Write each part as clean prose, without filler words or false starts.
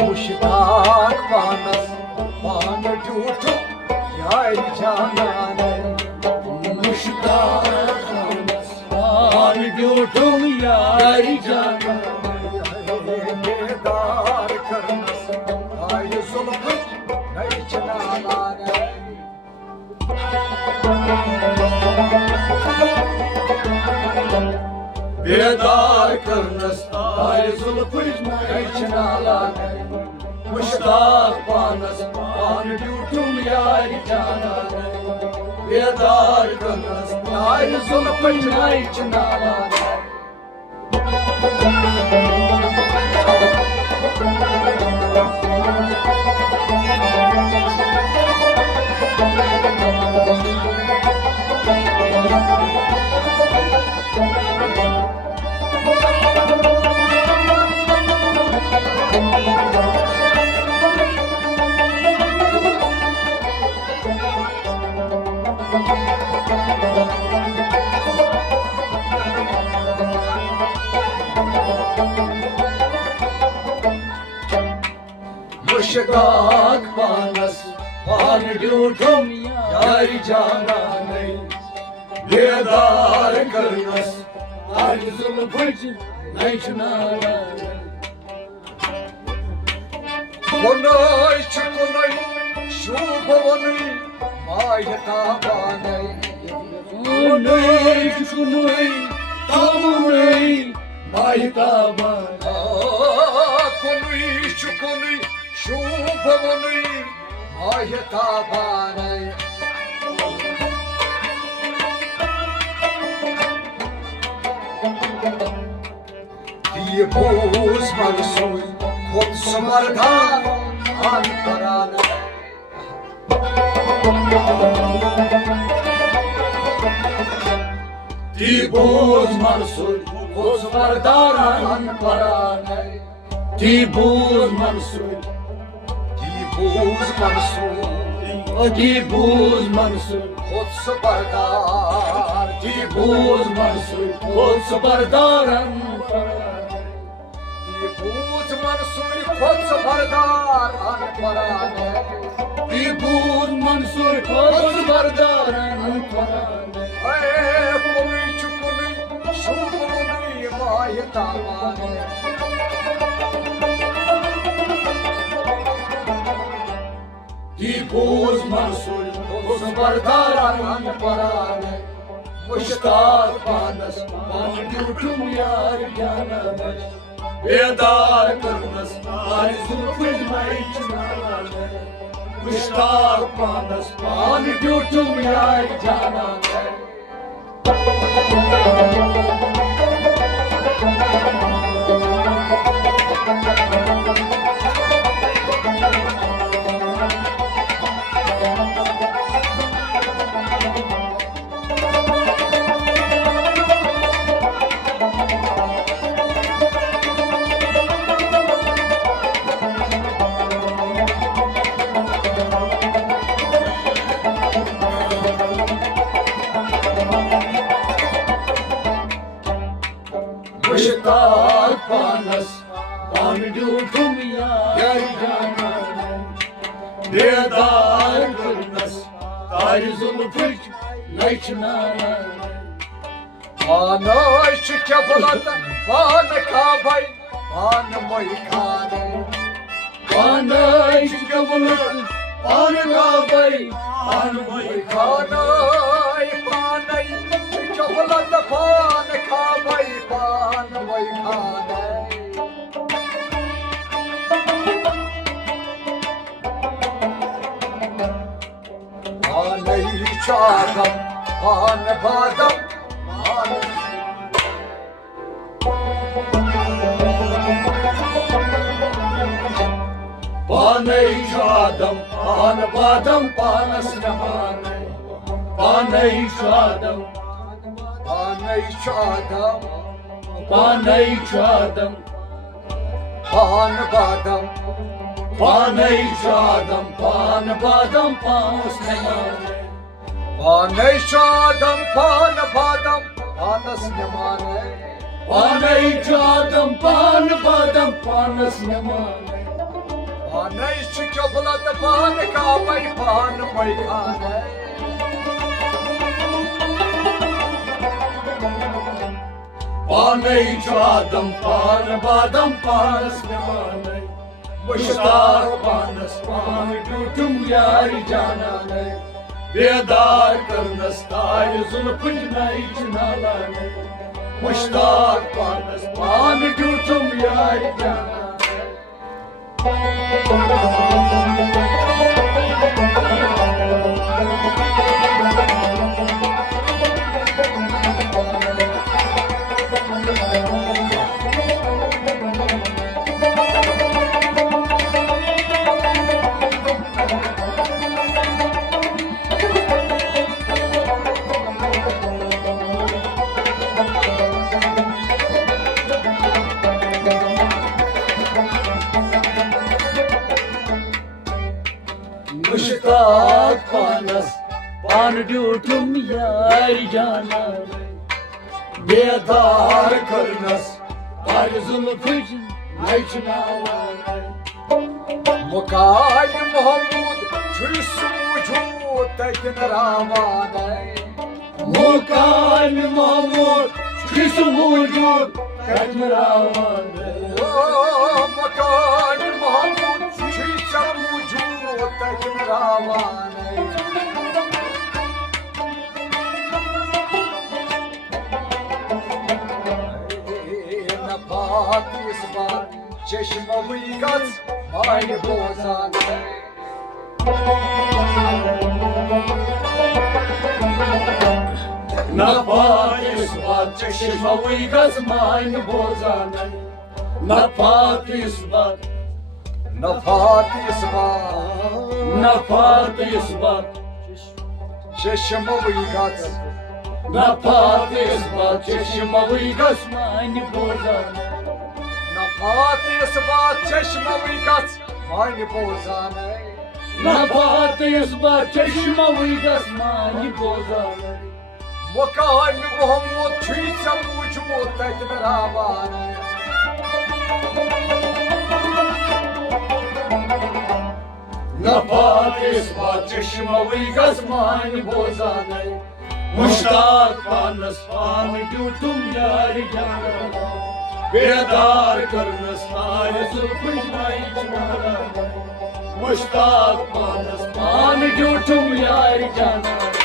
मुश्ताक पानस पान झूठो यार जाना मुश्ताक पानस पान झूठो यार जाना बेदार करनस आय जुल्फ नहीं चलाना बेदार करनस आय जुल्फ नहीं चलाना मुश्ताक पानस पान झूठो यार जाना बेदार करनस आय जुल्फ नहीं चलाना मुश्ताक पानस पान झूठो यार जाना नहीं बेदार करनस आय जुल्फ नहीं चलाना कोनोई चुकोनोई शुभवनुई मायता बानई कोनोई चुकोनोई तामुनई मायता बाना कोनोई चुकोनोई शुभवनुई मायता बानई दिए बोझ मनसोई खुद समर्धान अंतरान ती बोझ मनसुर बोझ मर्दान परान ती बोझ मनसुर बोझ मनसोई ती बोझ मनसुर खुद समर्धान ती बोझ मनसुर बोझ मर्दान बोझ मनसोई खुद समर्धान अंतरान ती बोझ मनसुर बोझ मर्दान परान कोनोई चुकोनोई शुभवनुई मायता बानई ती बोझ मनसुर बोझ मर्दान परान मुश्ताक पानस पान झूठो यार जाना बेदार करनस आय जुल्फ नहीं चलाना मुश्ताक पानस पान झूठो यार जाना मुश्ताक पानस पान झूठो यार जाना बेदार करनस आय जुल्फ नहीं चलाना पानोई शिक्या बोलता पान खा भाई पान मई खाने पानई कबुलत पान का भाई पान भाई पानोई पानई शिक्या बोलता पान खा भाई पान मई खाने पानई चागम पान बादम पान पानई शादम पान बादम पानस नमान पानई शादम पानई चागम पानई शादम पान बादम पानई शादम पान बादम पानस नमान पानई चागम पान बादम पानस नमाने पानै जादम पान बादम पानस नमानै पानै शिकबलत पान का बै पान मै खाने पानै जादम पान बादम पानस नमानै मुश्ताक पानस पान टूटुम यारी जानानै बेदार करनस तार जुल्फुज नाई चनालानै मुश्ताक पानस पान टूटुम यारी जानानै मुश्ताक पानस पान टूटुम यारी जानानै बेदार करनस तार जुल्फुज नाई चनालानै मुकाय महमूद छुस मुझू तकन रावाने मुकान महमूद किस मौजूद कजरावाने मुकाय महमूद छुस मुझू तकन रावाने नफात इस बार चश्म विगत माय बोजाने नफात इस बार चश्म विगत माय बोजानै नफात इस बार नफात इस बार नफात इस बार चश्म विगत नफात इस बार चश्म विगत माय बोजानै नफात इस बार चश्म विगत माय बोजाने नफात इस बार चश्म विगत माय बोजानै मुकाय महमूद छुस मुझू तकन रावाने नफात इस बार चश्म विगत माय बोजानै मुश्ताक पानस पान टूटुम यारी जानानै बेदार करनस तार जुल्फुज नाई चनालानै मुश्ताक पानस पान टूटुम यारी जानानै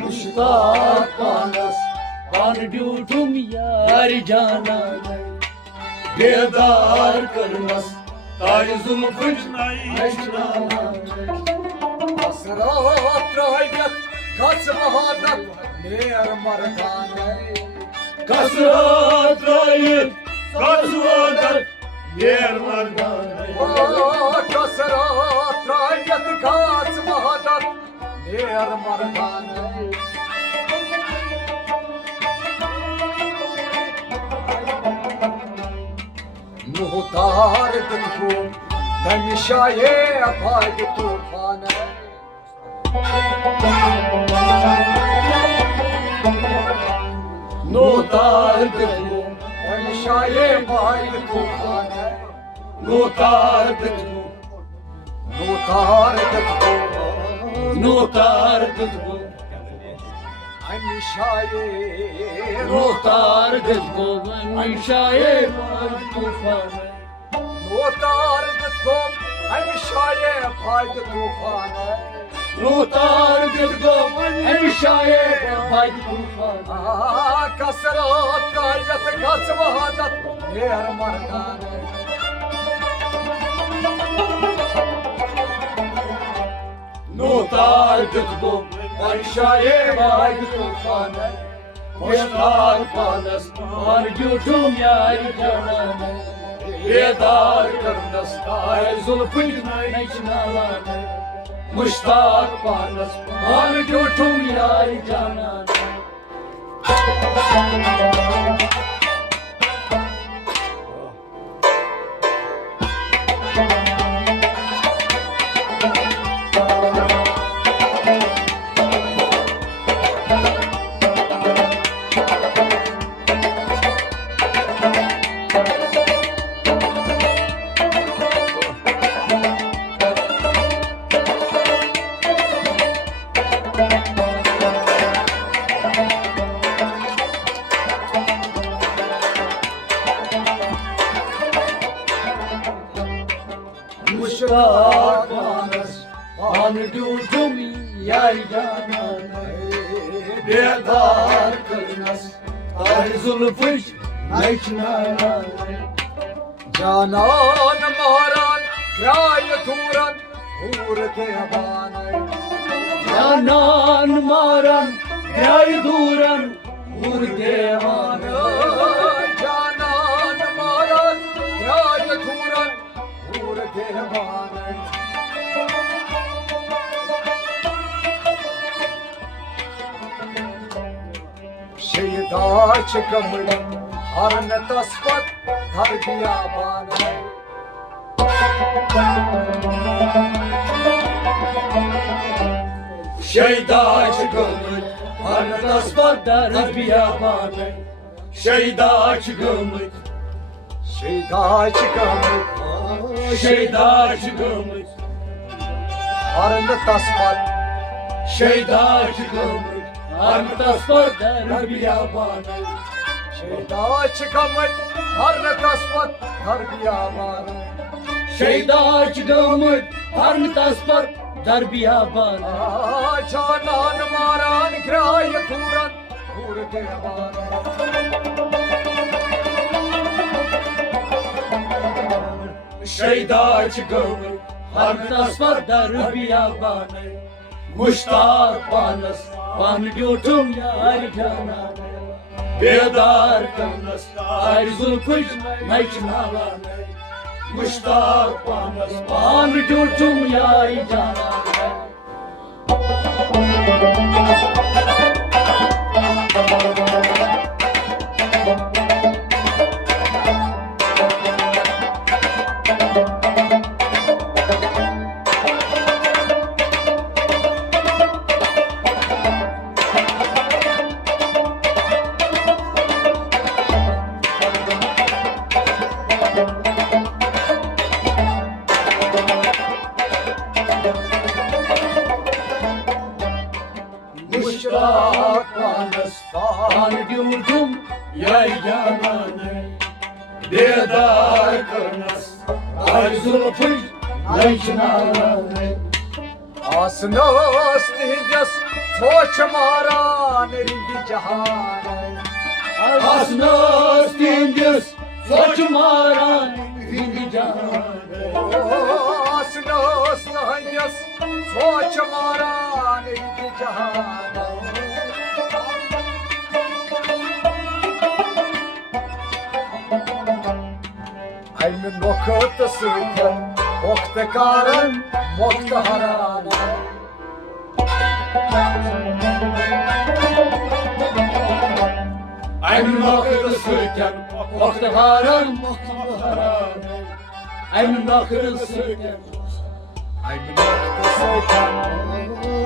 मुश्ताक पानस पान टूटुम यारी जानानै बेदार करनस तार जुल्फुज नाई चनालानै असरात रायत गस वहादत नेर मर्दाने कसरत रायत कसवादत येर मर्दानै कसरात रायत गस वहादत नेर मर्दाने मुहतार तुमको धनिशाये भाग तूफान नोतार दिखो धनिशाये भाग तूफान नोतार दिखो नोतार तुमको नोतार दिखो धनिशाये नोतार दिखो निशाये भाग तूफान नोतार तुमको धनिशाये भाग तूफान नोतार दिखो निशाये भाग तूफान कसरत रायत गस वहादत नेर मर्दाने जुत गो वर्षाए वाद तूफान मुश्ताक पानस मान जुटुम यार जाना बेदार करनस आए जुल्फुन नचनालान मुश्ताक पानस मान जुटुम यार जाना मुश्ताक पानस मान जुटुम यार जाना बेदार करनस आए जुल्फुन नचनालान Canan maran Graya turan Hur devanay Canan maran Gray duran Hur devanay Canan maran Graya turan Hur devanay Şeyda çıkamıdım Harne taspat Har biyabanay Şeyda çıkılmış Harnas badar biyabanay Şeyda çıkılmış Şeyda çıkamıdım Şeyda çıkılmış Harne taspat Şeyda çıkılmış Harnas badar biyabanay Şeyda çıkamıdım Harne taspat Har biyabanay Şeyda çıkılmış Harnas badar biyabanay Canan maran Graya turan Hur devanay Şeyda çıkılmış Harnas badar biyabanay Muştak panas Pan jutum yar jana Bedar karnas Air zulfuj naçnalan Muştak panas Pan jutum yar jana Muştak panas Pan jutum yar jana Bedar karnas Air zulfuj naçnalan Asna stihyas Soç maran Ringi cahanay Asnas dinges Soç maran Hindi jana Asna stihyas Soç maran Ringi cahanay Aymin vakıtı sıyken Okta karan Mokta haranay Aymin vakıtı sürken Vakti haram Vakti haram Aymin vakıtı sürken Aymin vakıtı sıyken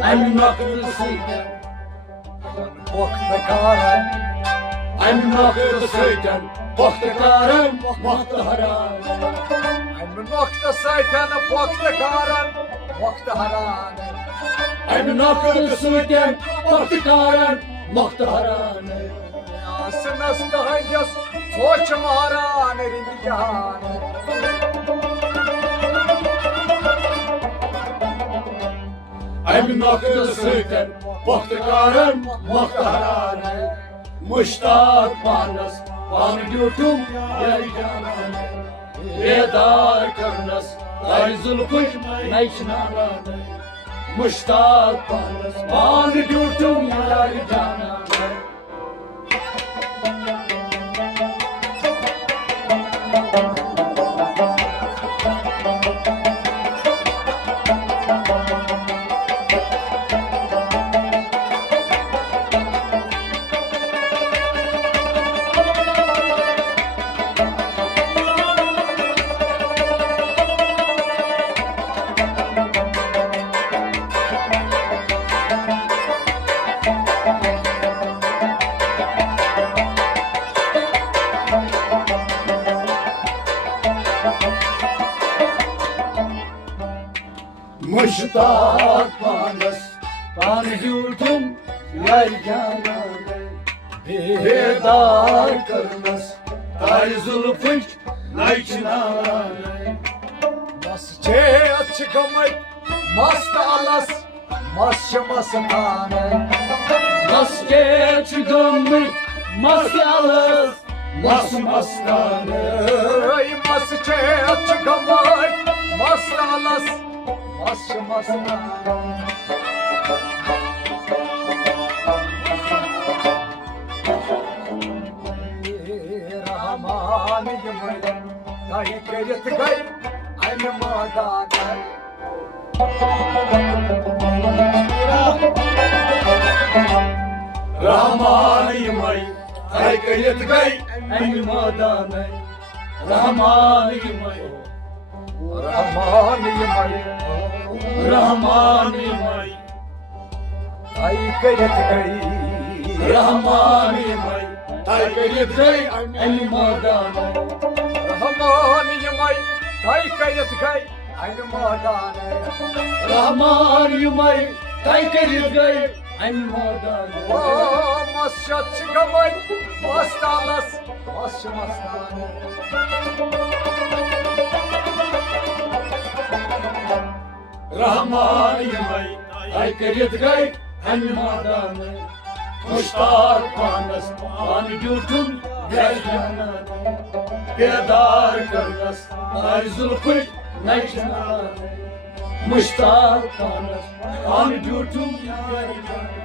Aymin vakıtı sürken Okta karan Aymin vakıtı sürken Vakti haram Vakti haram Aymin vakıtı sıyken Okta karan Mokta haranay Aymin vakıtı sürken Vakti haram Vakti haram Asna stihyas Soç maran Ringi cahanay Aymin vakıtı sürken Vakti haram Vakti haram Muştak panas Pan jutum yar jana Bedar karnas Air zulfuj naçnalan Mushtaq पानस पान ड्यूटुम यार जाना मुश्ताक पानस पान ड्यूटुम यार जाना बेदार करनस तार जुल्फुच नाचना Mas ce açıkamay mast alas mas şamasane Maske çıkımır maskalı mas mastane Ay mas ce açıkamay mast alas mas şamasane Rahmaniyim Dayı kerit gay aynı madane Rahmaniyimay ay kayıt gay en madane Rahmaniyimay Rahmaniyimay Ay kerit gay Rahmaniyimay ay kayıt gay en madane Rahmaniyim Tay kayıt gay aynı madane Rahmaniyimay ay kayıt gay en madane Masya çıkamay mastalas masya mastane Rahmaniyimay ay kayıt gay en madane Mushtar panas pan ड्यूटुम यार जाना बेदार करनस तार जुल्फुच नाचना मुश्ताक पानस पान ड्यूटुम यार जाना